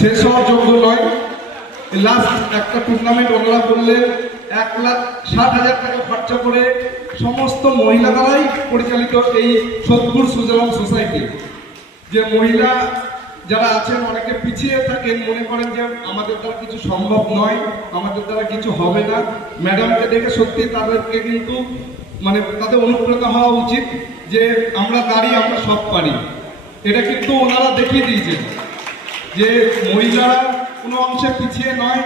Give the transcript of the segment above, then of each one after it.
শেষ হওয়ার যোগ্য নয়। লাস্ট একটা টুর্নামেন্ট ওনারা করলেন 1,60,000 টাকা খরচা করে, সমস্ত মহিলা দ্বারাই পরিচালিত এই সোদপুর সুজলাম সোসাইটি। যে মহিলা যারা আছেন অনেকে পিছিয়ে থাকেন, মনে করেন যে আমাদের দ্বারা কিছু সম্ভব নয়, আমাদের দ্বারা কিছু হবে না, ম্যাডামকে দেখে সত্যি তাদেরকে কিন্তু মানে তাদের অনুপ্রেরিত হওয়া উচিত যে আমরা দাঁড়ি, আমরা সব পারি। এটা কিন্তু ওনারা দেখিয়ে দিয়েছেন যে মহিলারা কোনো অংশে পিছিয়ে নয়।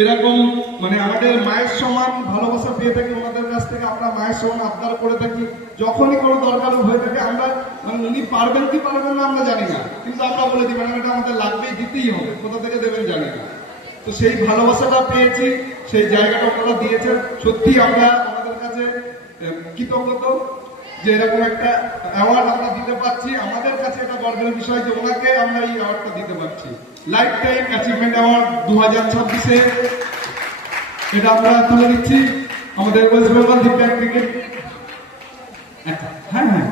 এরকম মানে আমাদের মায়ের সমান ভালোবাসা পেয়ে থাকি ওনাদের কাছ থেকে, আমরা মায়ের সমান আবদার করে থাকি। যখনই কোনো দরকার হয়ে থাকে আমরা মানে উনি পারবেন কি পারবেন না আমরা জানি না, কিন্তু আমরা বলে দিই ম্যাডাম এটা আমাদের লাগবেই, দিতেই হবে, কোথা থেকে দেবেন জানি না। তো সেই ভালোবাসাটা পেয়েছি, সেই জায়গাটা ওনারা দিয়েছেন, সত্যি আমরা আমাদের কাছে কৃতজ্ঞ যে এরকম একটা অ্যাওয়ার্ড আমরা দিতে পারছি। আমাদের কাছে এটা গর্বের বিষয় যে ওনাকে আমরা এই অ্যাওয়ার্ডটা দিতে পারছি। লাইফ টাইম অ্যাচিভমেন্ট অ্যাওয়ার্ড 2026-এ এটা আমরা তুলে দিচ্ছি আমাদের ওয়েস্ট বেঙ্গল দিব্যাঙ্গ ক্রিকেট। হ্যাঁ হ্যাঁ,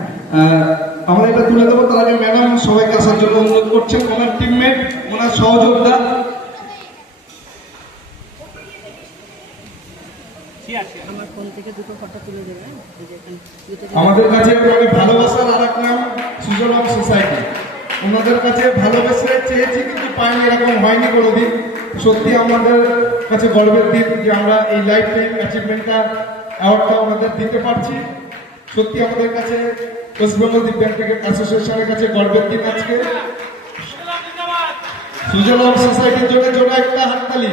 আমরা এটা তুলে দেবো। তার আগে ম্যাডাম সবাইকে আসার জন্য অনুরোধ করছেন, ওনার টিমমেট, ওনার সহযোদ্ধা। আমাদের কাছে ভালোবাসার আর এক নাম সুজলাম সোসাইটি। ওনাদের কাছে ভালোবেসে চেয়েছি কিন্তু পাইনি, এরকম হয়নি কোনোদিন। সত্যি আমাদের কাছে গর্বের দিন যে আমরা এই লাইফ টাইম অ্যাচিভমেন্টটা অ্যাওয়ার্ডটা ওনাদের দিতে পারছি। সত্যি আমাদের কাছে ওয়েস্ট বেঙ্গল দিব্যাঙ্গ ক্রিকেট অ্যাসোসিয়েশনের কাছে গর্বের দিন আজকে। সুজলাম সোসাইটির জন্য জোড়া একটা হাততালি।